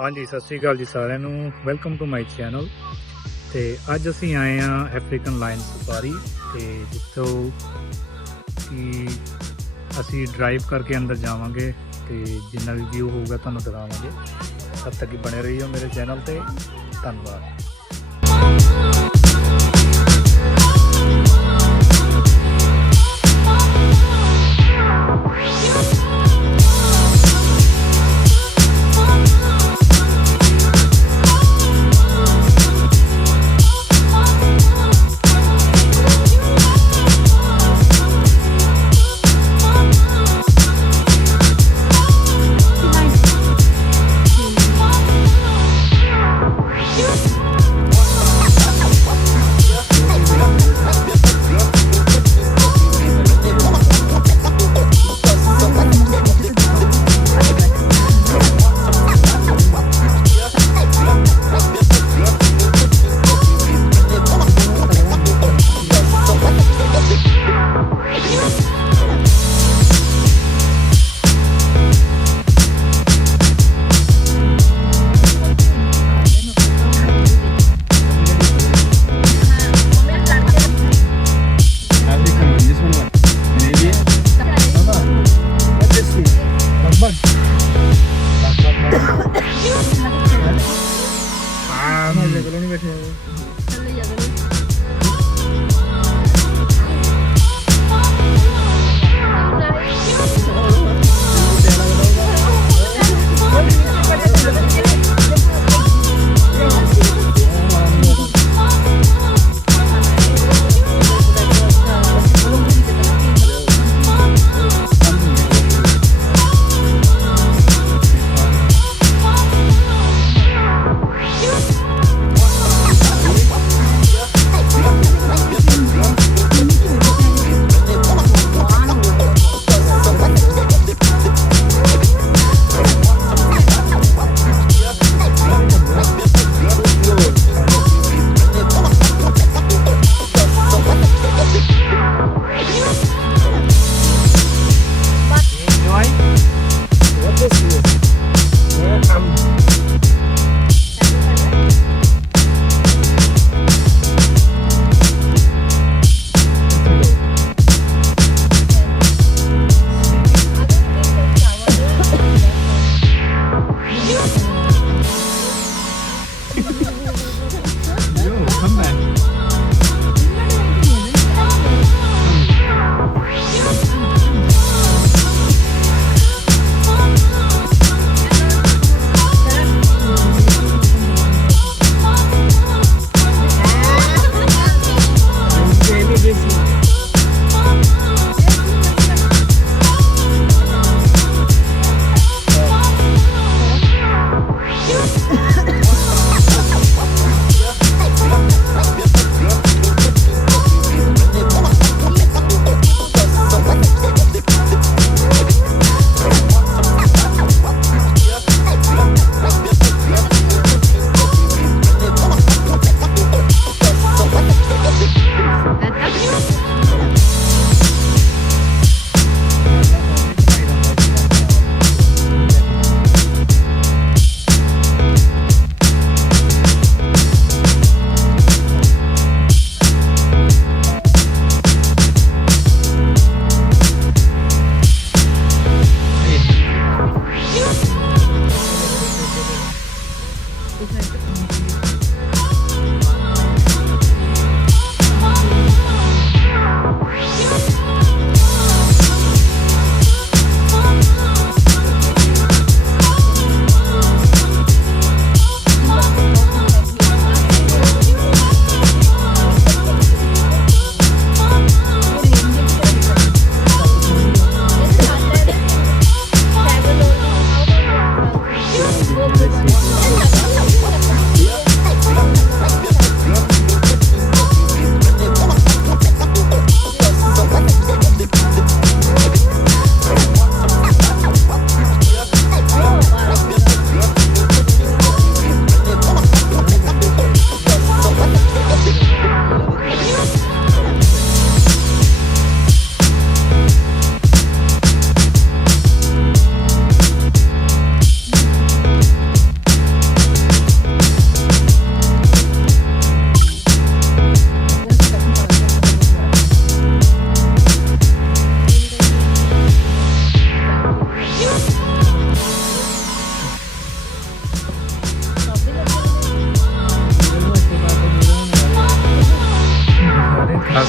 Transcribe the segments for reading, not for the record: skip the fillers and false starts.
हाँ जी, सत श्री अकाल जी सारिਆਂ ਨੂੰ ਵੈਲਕਮ ਟੂ ਮਾਈ ਚੈਨਲ। ਤੇ ਅੱਜ ਅਸੀਂ ਆਏ ਆ ਅਫਰੀਕਨ ਲਾਇਨ ਸਫਾਰੀ ਤੇ ਜਿੱਥੋਂ ਕਿ ਅਸੀਂ ਡਰਾਈਵ ਕਰਕੇ ਅੰਦਰ ਜਾਵਾਂਗੇ ਤੇ ਜਿੰਨਾ ਵੀ ਵਿਊ ਹੋਊਗਾ ਤੁਹਾਨੂੰ ਦਿਖਾਵਾਂਗੇ। ਤਦ ਤੱਕ ਹੀ ਬਣੇ ਰਹੀਓ ਮੇਰੇ ਚੈਨਲ ਤੇ। ਧੰਨਵਾਦ।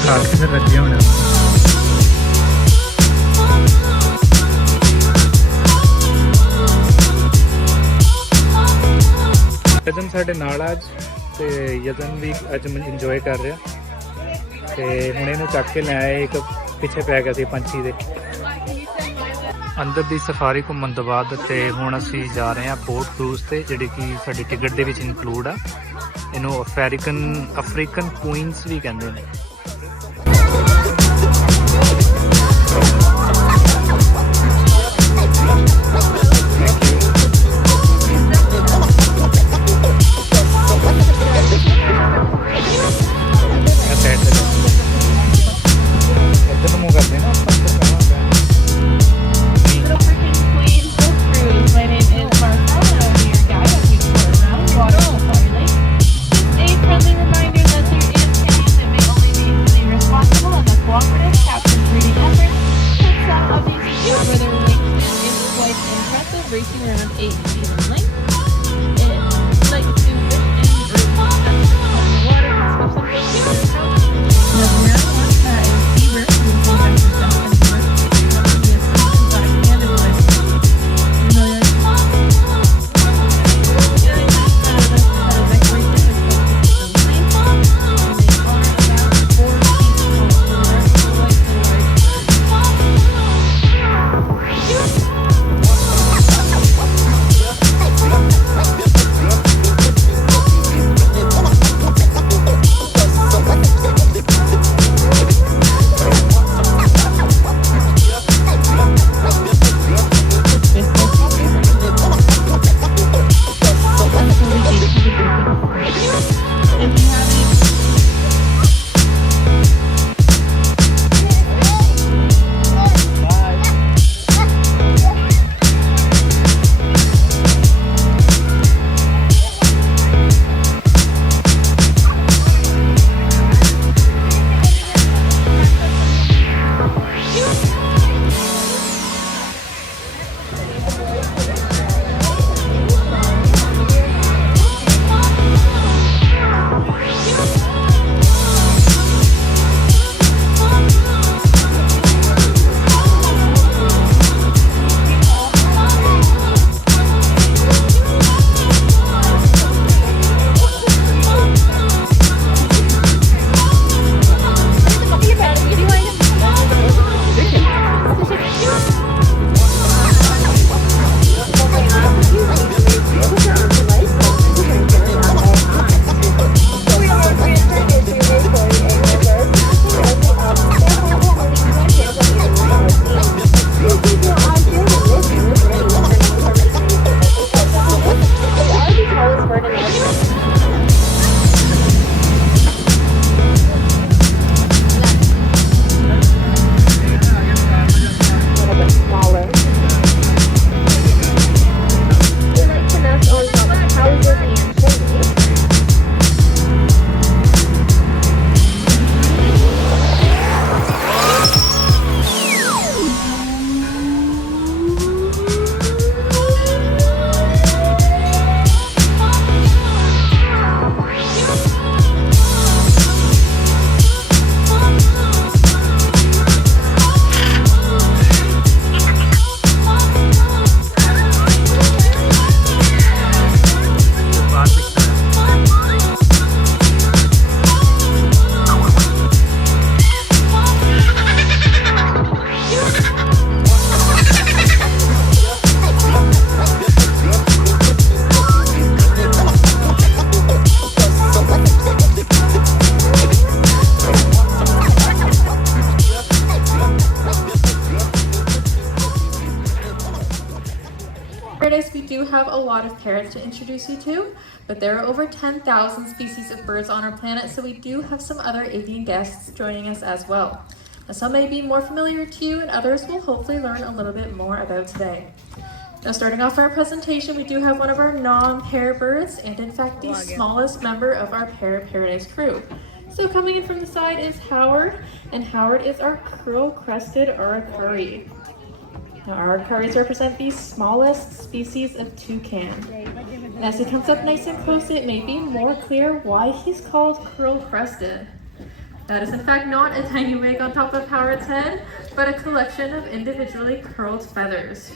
ਖਾ ਕੇ ਫਿਰ ਰੱਜਿਆ ਹੋਣਾ। ਯਤਨ ਸਾਡੇ ਨਾਲ ਅੱਜ ਤੇ ਯਤਨ ਵੀ ਅੱਜ ਇੰਜੋਏ ਕਰ ਰਿਹਾ ਤੇ ਹੁਣ ਇਹਨੂੰ ਚੱਕ ਕੇ ਲੈ ਆਏ, ਇੱਕ ਪਿੱਛੇ ਪੈ ਗਿਆ ਸੀ ਪੰਛੀ ਦੇ। ਅੰਦਰ ਦੀ ਸਫਾਰੀ ਘੁੰਮਣ ਤੋਂ ਬਾਅਦ ਤੇ ਹੁਣ ਅਸੀਂ ਜਾ ਰਹੇ ਹਾਂ ਬੋਟ ਕਰੂਜ਼ ਤੇ, ਜਿਹੜੀ ਕਿ ਸਾਡੀ ਟਿਕਟ ਦੇ ਵਿੱਚ ਇਨਕਲੂਡ ਆ। ਇਹਨੂੰ ਅਫਰੀਕਨ ਕੁਈਨਸ ਵੀ ਕਹਿੰਦੇ ਨੇ। Racing around 8 feet in length. It likes to fish in groups on the water and swims in boats. The brown one is beaver, who is named after Justin Bieber. He is black-handed one. Paradise, we do have a lot of parrots to introduce you to, but there are over 10,000 species of birds on our planet, so we do have some other avian guests joining us as well. Now, some may be more familiar to you, and others will hopefully learn a little bit more about today. Now, starting off our presentation, we do have one of our non-pair birds, and in fact the smallest member of our Paradise crew. So coming in from the side is Howard, and Howard is our curl-crested aracari. Now, aracaris represent the smallest species of toucan. And as he comes up nice and close, it may be more clear why he's called curl-crested. That is in fact not a tiny wig on top of Howard's head, but a collection of individually curled feathers.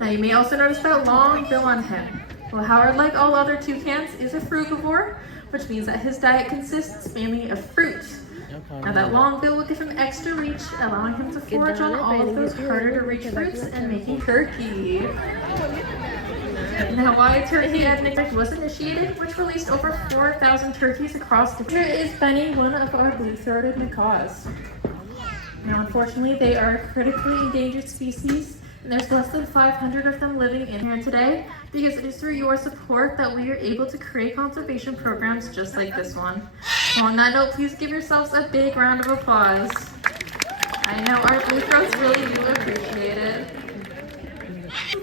Now you may also notice that long bill on him. Well, Howard, like all other toucans, is a frugivore, which means that his diet consists mainly of fruit. Now that long bill will give him extra reach, allowing him to forage on all of those harder to reach fruits and making turkey. Now why turkey ethnic was initiated, which released over 4,000 turkeys across the country, is Benny, one of our blue-throated macaws. Now unfortunately they are a critically endangered species, and there's less than 500 of them living in here today, because it is through your support that we are able to create conservation programs just like this one. So on that note, please give yourselves a big round of applause. I know our blue throats really do appreciate it.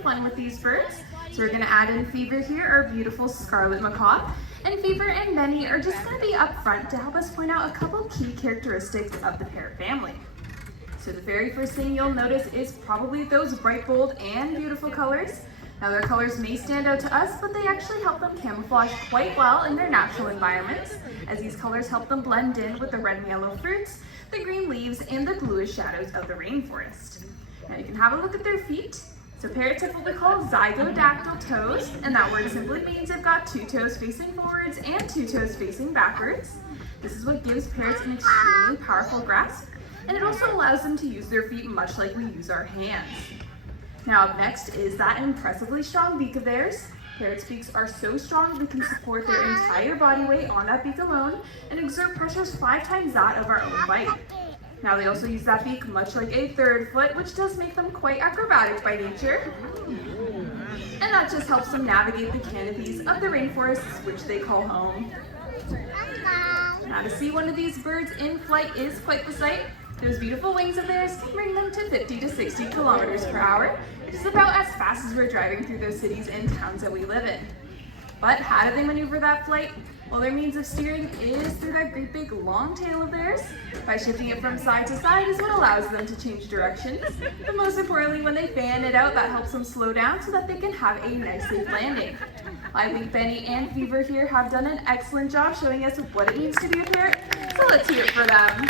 Fun with these birds. So we're gonna add in Fever here, our beautiful scarlet macaw. And Fever and Benny are just gonna be up front to help us point out a couple key characteristics of the parrot family. So the very first thing you'll notice is probably those bright, bold, and beautiful colors. Now their colors may stand out to us, but they actually help them camouflage quite well in their natural environments, as these colors help them blend in with the red and yellow fruits, the green leaves, and the bluish shadows of the rainforest. Now you can have a look at their feet. So parrots have what we call zygodactyl toes, and that word simply means they've got 2 toes facing forwards and 2 toes facing backwards. This is what gives parrots an extremely powerful grasp, and it also allows them to use their feet much like we use our hands. Now up next is that impressively strong beak of theirs. Parrots' beaks are so strong they can support their entire body weight on that beak alone and exert pressures 5 times that of our own bite. Now they also use that beak much like a 3rd foot, which does make them quite acrobatic by nature. And that just helps them navigate the canopies of the rainforests, which they call home. Now to see one of these birds in flight is quite the sight. Those beautiful wings of theirs can bring them to 50 to 60 kilometers per hour, which is about as fast as we're driving through those cities and towns that we live in. But how do they maneuver that flight? Well, their means of steering is through that great big long tail of theirs. By shifting it from side to side is what allows them to change directions. But most importantly, when they fan it out, that helps them slow down so that they can have a nice safe landing. I think Benny and Fever here have done an excellent job showing us what it means to be a parrot, so let's hear it for them.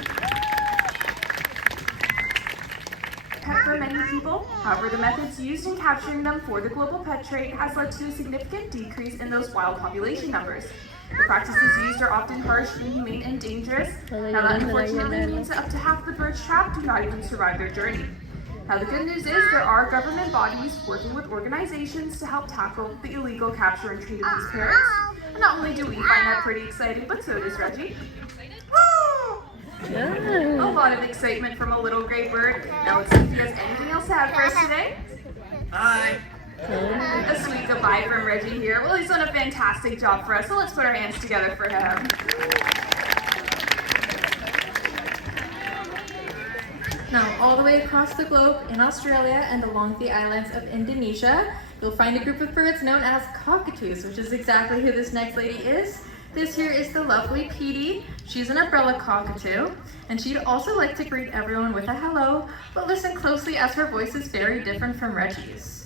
For many people, however, the methods used in capturing them for the global pet trade has led to a significant decrease in those wild population numbers. The practices used are often harsh, inhumane, and dangerous. Now that unfortunately means that up to half the birds trapped do not even survive their journey. Now the good news is there are government bodies working with organizations to help tackle the illegal capture and trade of these parrots. And not only do we find that pretty exciting, but so does Reggie. A lot of excitement from a little gray bird. Now let's see if he has anything else to have for us today. Hi. A sweet goodbye from Reggie here. Well, he's done a fantastic job for us, so let's put our hands together for him. Now, all the way across the globe in Australia and along the islands of Indonesia, you'll find a group of birds known as cockatoos, which is exactly who this next lady is. This here is the lovely Petey. She's an umbrella cockatoo, and she'd also like to greet everyone with a hello, but listen closely as her voice is very different from Reggie's.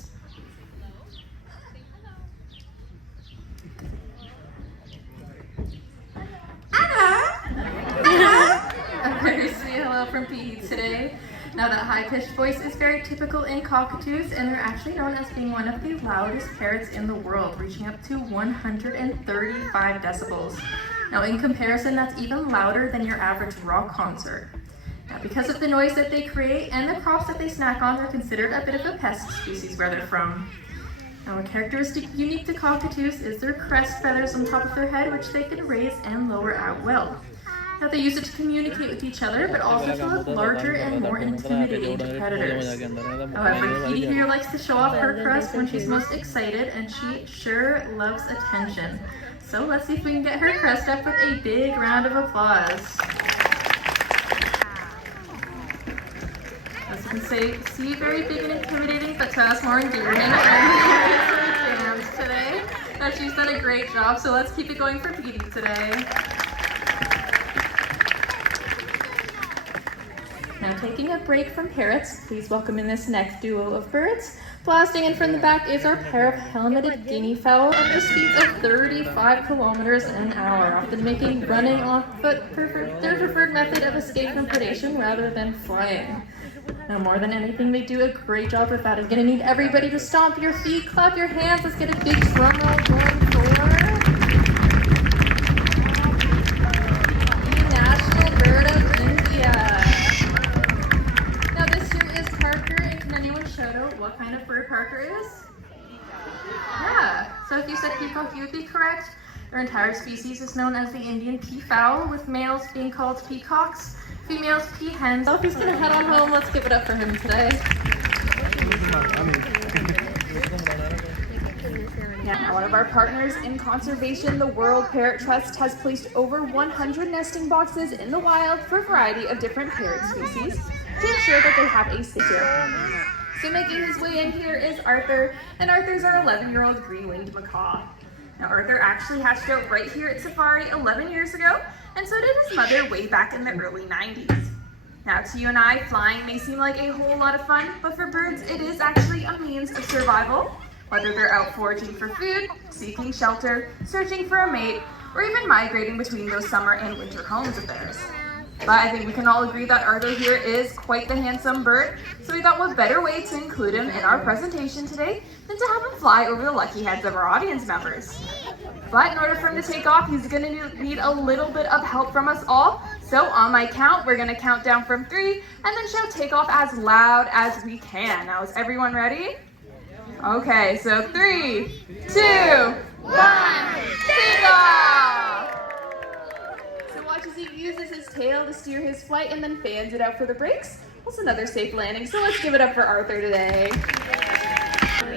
A very sweet hello from Petey today. Now that high-pitched voice is very typical in cockatoos, and they're actually known as being one of the loudest parrots in the world, reaching up to 135 decibels. Now in comparison, that's even louder than your average rock concert. Now because of the noise that they create and the crops that they snack on, they're considered a bit of a pest species where they're from. Now a characteristic unique to cockatoos is their crest feathers on top of their head, which they can raise and lower at will. Now they use it to communicate with each other, but also to look larger and more intimidating to predators. However, Petey here likes to show off her crest when she's most excited, and she sure loves attention. So let's see if we can get her crest up with a big round of applause. As you can see, very big and intimidating, but to us more endearing and fans today. Now she's done a great job, so let's keep it going for Petey today. Now taking a break from parrots, please welcome in this next duo of birds. Blasting in from the back is our pair of helmeted guinea fowl at speeds of 35 kilometers an hour, often making running off foot their preferred method of escape from predation rather than flying. Now, more than anything, they do a great job with that. I'm gonna need everybody to stomp your feet, clap your hands. Let's get a big drum roll going for the national bird of India. Now, this here is Parker, and can anyone shout out what kind of bird Parker is? Yeah, so if you said peacock, you would be correct. Their entire species is known as the Indian peafowl, with males being called peacocks, females peahens. So he's gonna head on home. Let's give it up for him today. Now, one of our partners in conservation, the World Parrot Trust, has placed over 100 nesting boxes in the wild for a variety of different parrot species to ensure that they have a safe year. So making his way in here is Arthur, and Arthur's our 11-year-old green-winged macaw. Now, Arthur actually hatched out right here at Safari 11 years ago, and so did his mother way back in the early 90s. Now, to you and I, flying may seem like a whole lot of fun, but for birds, it is actually a means of survival, whether they're out foraging for food, seeking shelter, searching for a mate, or even migrating between those summer and winter homes of theirs. But I think we can all agree that Arthur here is quite the handsome bird, so we thought what better way to include him in our presentation today than to have him fly over the lucky heads of our audience members. But in order for him to take off, he's going to need a little bit of help from us all. So on my count, we're going to count down from 3 and then shout take off as loud as we can. Now, is everyone ready? Okay, so 3, 2, 1, take off! So watch as he uses his tail to steer his flight and then fans it out for the brakes. That's another safe landing, so let's give it up for Arthur today.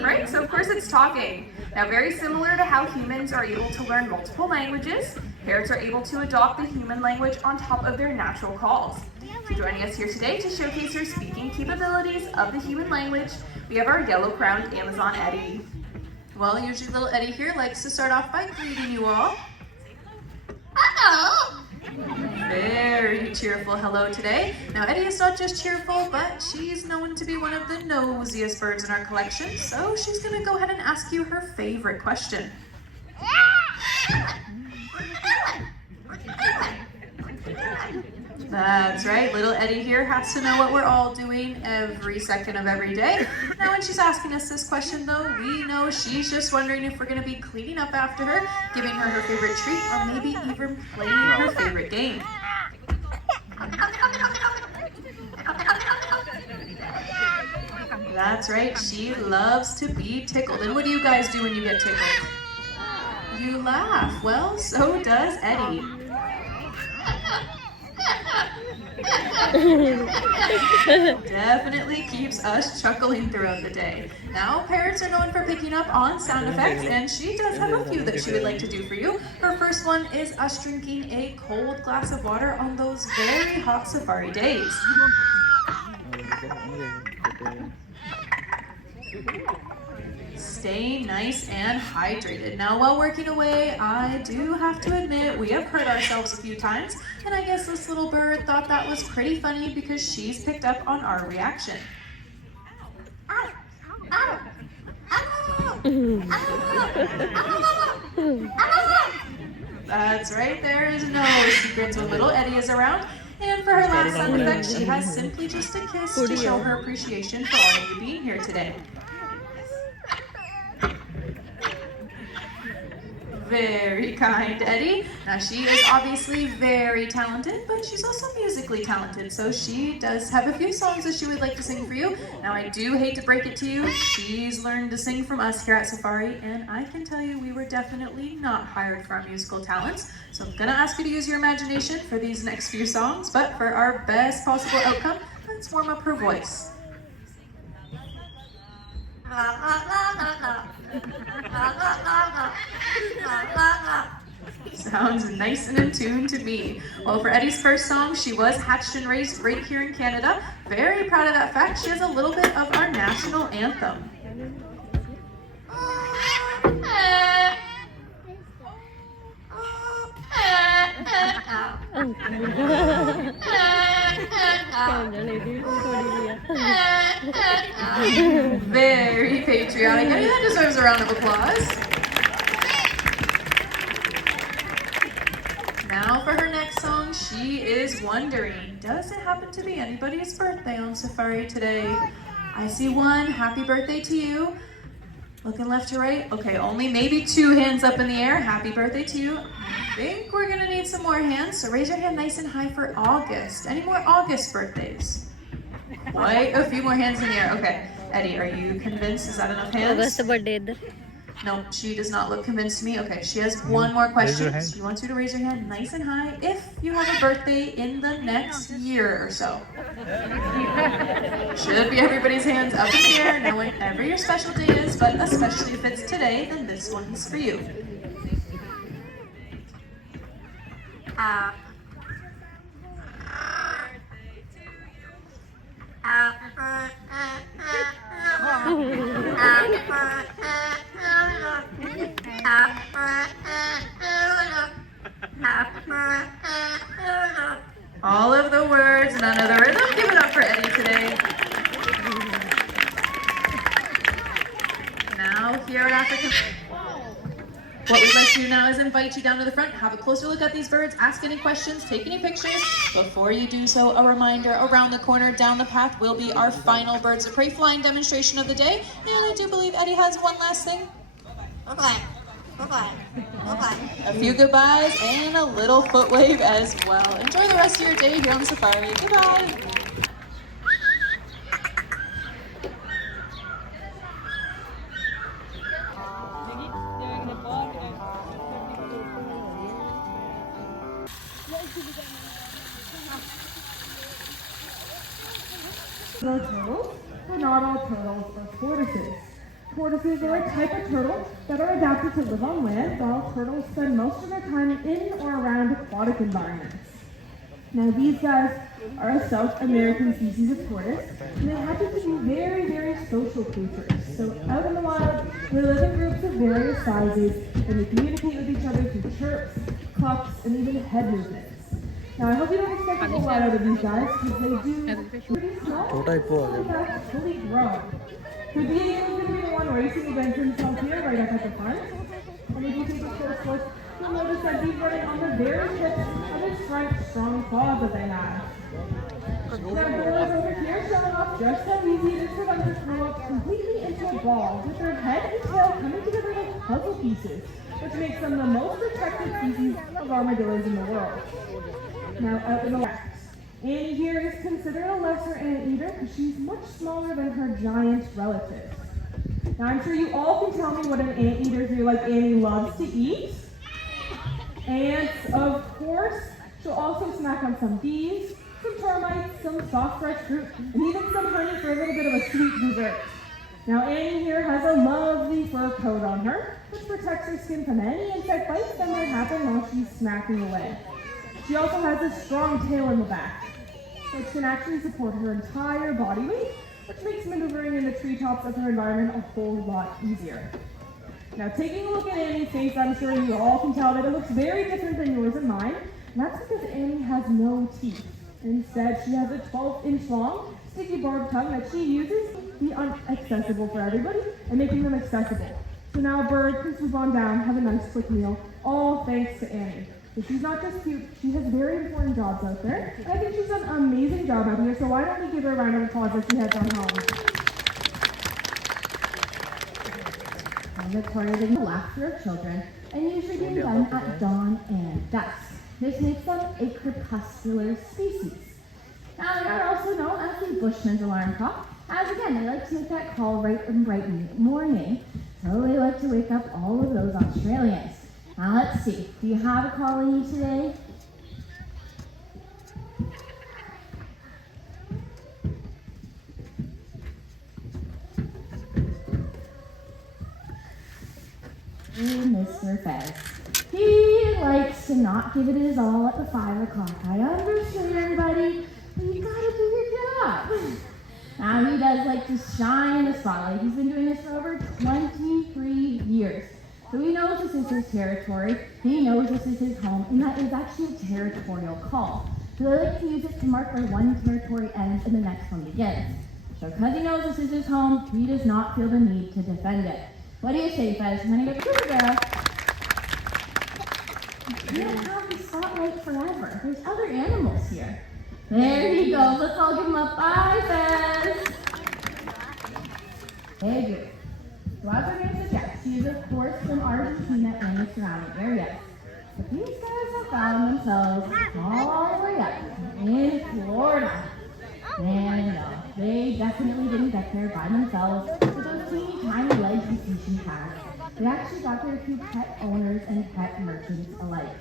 Right, so of course it's talking. Now, very similar to how humans are able to learn multiple languages, parrots are able to adopt the human language on top of their natural calls. So joining us here today to showcase her speaking capabilities of the human language, we have our yellow-crowned Amazon Eddie. Well, usually little Eddie here likes to start off by greeting you all. Hello! Very cheerful hello today. Now, Eddie is not just cheerful, but she's known to be one of the nosiest birds in our collection, so she's gonna go ahead and ask you her favorite question. That's right, little Eddie here has to know what we're all doing every second of every day. Now, when she's asking us this question, though, we know she's just wondering if we're going to be cleaning up after her, giving her her favorite treat, or maybe even playing her favorite game. That's right, she loves to be tickled. And what do you guys do when you get tickled? You laugh. Well, so does Eddie. Definitely keeps us chuckling throughout the day. Now, parrots are known for picking up on sound effects, and she does have a few that she would like to do for you. Her first one is us drinking a cold glass of water on those very hot safari days. Stay nice and hydrated. Now, while working away, I do have to admit we have hurt ourselves a few times, and I guess this little bird thought that was pretty funny because she's picked up on our reaction. That's right, there is no secrets when little Eddie is around. And for her last sound effect, she has simply just a kiss to show her appreciation for all of you being here today. Very kind, Eddie. Now, she is obviously very talented, but she's also musically talented, so she does have a few songs that she would like to sing for you. Now, I do hate to break it to you, she's learned to sing from us here at Safari, and I can tell you we were definitely not hired for our musical talents, so I'm gonna ask you to use your imagination for these next few songs, but for our best possible outcome, let's warm up her voice. Sounds nice and in tune to me. Well, for Eddie's first song, she was hatched and raised right here in Canada. Very proud of that fact. She has a little bit of our national anthem. Very patriotic. And that deserves a round of applause. Now for her next song, she is wondering, does it happen to be anybody's birthday on safari today? I see one. Happy birthday to you. Looking left to right. Okay, only maybe 2 hands up in the air. Happy birthday to you. I think we're gonna need some more hands, so raise your hand nice and high for August. Any more August birthdays? Quite a few more hands in the air. Okay, Eddie, are you convinced? Is that enough hands? No, she does not look convinced to me. Okay, she has one more question. She wants you to raise your hand nice and high if you have a birthday in the next year or so. Should be everybody's hands up in the air, knowing whatever your special day is, but especially if it's today, then this one's for you. All of the words, none of the rhythm. Give it up for Eddie today. Now, here at African, what we'd like to do now is invite you down to the front, have a closer look at these birds, ask any questions, take any pictures. Before you do so, a reminder, around the corner, down the path, will be our final Birds of Prey flying demonstration of the day. And I do believe Eddie has one last thing. Bye-bye. Bye-bye. Bye-bye. A few goodbyes and a little foot wave as well. Enjoy the rest of your day here on safari. Goodbye. Turtles, but not all turtles are tortoises. Tortoises are a type of turtle that are adapted to live on land, while turtles spend most of their time in or around aquatic environments. Now these guys are a South American species of tortoise, and they happen to be very, very social creatures. So out in the wild, they live in groups of various sizes, and they communicate with each other through chirps, clucks, and even head movements. Now I hope you don't expect a whole lot out of these guys, because they do pretty small, but fully grown. The being is going to be the one racing against himself here, right up at the front. And if you take a close look, you'll notice that he's running on the very tips of his front strong claws that they have. Now gorillas over here showing off just how easy it is for them to throw up completely into a ball, with their head and tail coming together like puzzle pieces, which makes them the most protected species of armadillos in the world. Now out in the left. Annie here is considered a lesser anteater because she's much smaller than her giant relatives. Now I'm sure you all can tell me what an anteater do like Annie loves to eat. Ants, of course. She'll also snack on some bees, some termites, some soft fresh fruit, and even some honey for a little bit of a sweet dessert. Now Annie here has a lovely fur coat on her, which protects her skin from any insect bites that might happen while she's snacking away. She also has a strong tail in the back, which can actually support her entire body weight, which makes maneuvering in the treetops of her environment a whole lot easier. Now, taking a look at Annie's face, I'm sure you all can tell that it looks very different than yours and mine, and that's because Annie has no teeth. Instead, she has a 12-inch long, sticky barbed tongue that she uses to be inaccessible for everybody and making them accessible. So now, bird, please move on down, have a nice quick meal, all thanks to Annie. So she's not just cute, she has very important jobs out there. And I think she's done an amazing job out here, so why don't we give her a round of applause as she heads on home. And Victoria is the laughter of children, and usually being done at dawn and dusk. This makes them a crepuscular species. Now they are also known as the Bushman's alarm clock, as again, they like to make that call right in bright morning, so they like to wake up all of those Australians. Now let's see, do you have a calling today? Mr. Fez. He likes to not give it his all at the 5 o'clock. I understand, buddy, but you gotta do your job. Now he does like to shine in the spotlight. He's been doing this for over 23 years. So he knows this is his territory, he knows this is his home, and that is actually a territorial call. So they like to use it to mark where one territory ends and the next one begins. So because he knows this is his home, he does not feel the need to defend it. What do you say, Fez? And then he goes, Giraffe. You don't have the spotlight forever. There's other animals here. There he goes. Let's all give him a bye, Fez. Hey, Goose. So as our name suggests, she is of course from Argentina and the surrounding areas. But these guys have found themselves all the way up in Florida. And they definitely didn't get there by themselves with those teeny tiny legs you see she has. They actually got there through pet owners and pet merchants alike.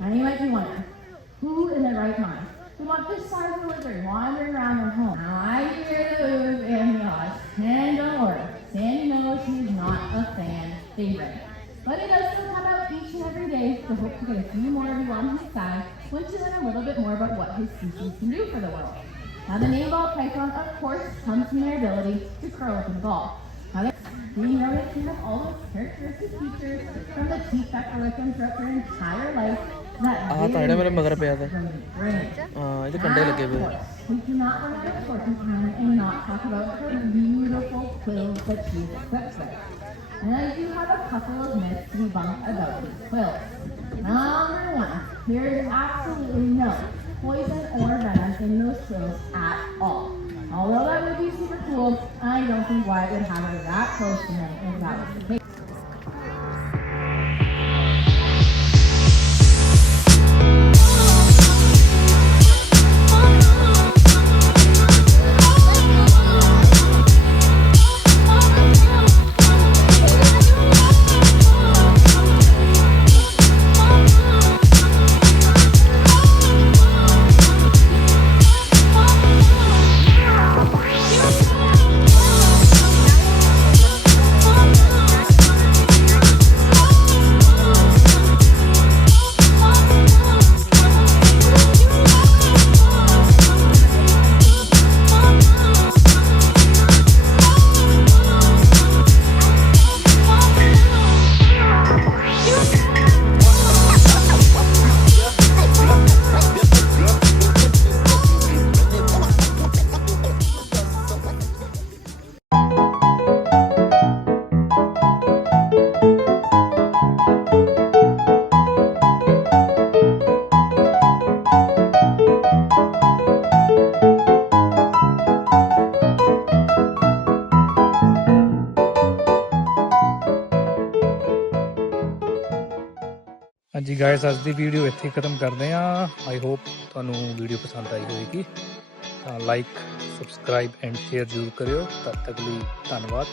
And you might be wondering, who in their right mind would want this size of lizard wandering around their home? Now I hear the oohs and the ahs, and don't worry, Sandy knows he's not a fan favorite. But he does still come out each and every day to hope to get a few more of you on his side once you learn a little bit more about what his species can do for the world. Now the name ball python, of course, comes from their ability to curl up in a ball. Now we know that they have all those characteristic features from the teeth that are with them throughout their entire life that they from the brain. Now, of course, we cannot run out of porcupine and not talk about her beautiful quills that she's equipped with. And I do have a couple of myths to debunk about these quills. Number one, there is absolutely no poison or venom in those quills at all. Although that would be super cool, I don't think Wyatt would have her that close to him if that was the case. ਹਾਂਜੀ guys, ਅੱਜ ਦੀ video ਇੱਥੇ ਹੀ ਖਤਮ ਕਰਦੇ ਹਾਂ। I hope ਤੁਹਾਨੂੰ video ਪਸੰਦ ਆਈ ਹੋਵੇਗੀ। ਤਾਂ ਲਾਈਕ, ਸਬਸਕ੍ਰਾਈਬ ਐਂਡ ਸ਼ੇਅਰ ਜ਼ਰੂਰ ਕਰਿਓ। ਤਦ ਤੱਕ ਲਈ ਧੰਨਵਾਦ।